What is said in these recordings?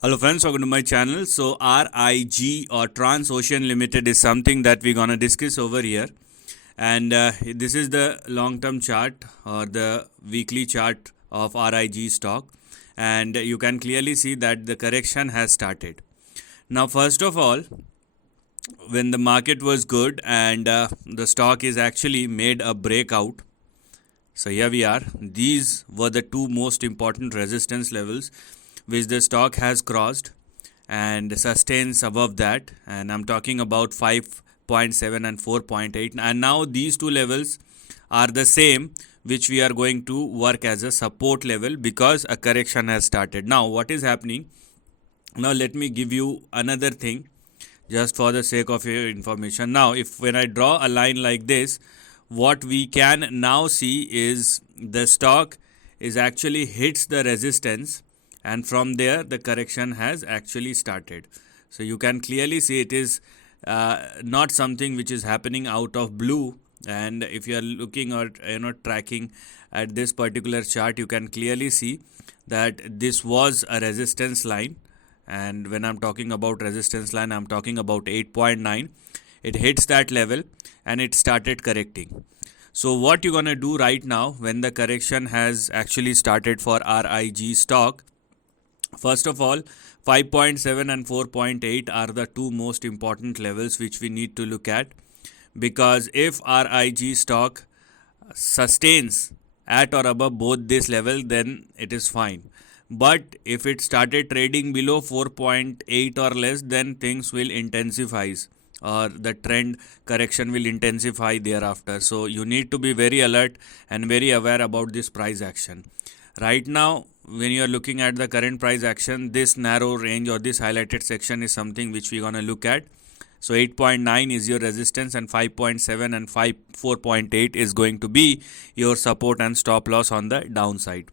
Hello friends, welcome to my channel. So RIG or Transocean Limited is something that we're gonna discuss over here, and this is the long-term chart or the weekly chart of RIG stock, and you can clearly see that the correction has started. Now, first of all, when the market was good and the stock is actually made a breakout. So here we are. These were the two most important resistance levels which the stock has crossed and sustains above that, and I'm talking about 5.7 and 4.8, and now these two levels are the same which we are going to work as a support level because a correction has started. Now what is happening? Now let me give you another thing just for the sake of your information. Now if when I draw a line like this, what we can now see is the stock is actually hits the resistance, and from there the correction has actually started. So you can clearly see it is not something which is happening out of blue, and if you are looking or tracking at this particular chart, you can clearly see that this was a resistance line, and when I'm talking about resistance line, I'm talking about 8.9. It hits that level and it started correcting. So what you're gonna do right now when the correction has actually started for RIG stock? First of all, 5.7 and 4.8 are the two most important levels which we need to look at, because if RIG stock sustains at or above both this level, then it is fine. But if it started trading below 4.8 or less, then things will intensify, or the trend correction will intensify thereafter. So you need to be very alert and very aware about this price action. Right now, when you are looking at the current price action, this narrow range or this highlighted section is something which we're going to look at. So 8.9 is your resistance, and 5.7 and 4.8 is going to be your support and stop loss on the downside.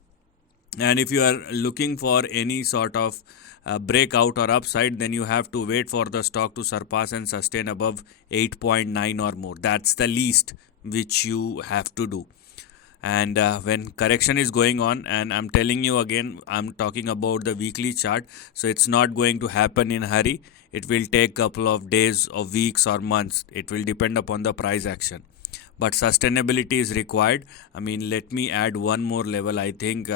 And if you are looking for any sort of breakout or upside, then you have to wait for the stock to surpass and sustain above 8.9 or more. That's the least which you have to do. And when correction is going on, and I'm telling you again, I'm talking about the weekly chart, so it's not going to happen in a hurry. It will take couple of days or weeks or months. It will depend upon the price action, but sustainability is required. I mean, let me add one more level. I think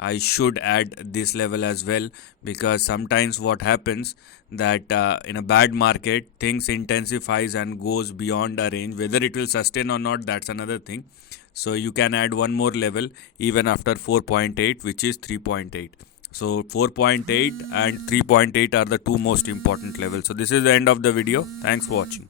I should add this level as well, because sometimes what happens that in a bad market things intensifies and goes beyond a range. Whether it will sustain or not, that's another thing. So you can add one more level even after 4.8, which is 3.8. So 4.8 and 3.8 are the two most important levels. So this is the end of the video. Thanks for watching.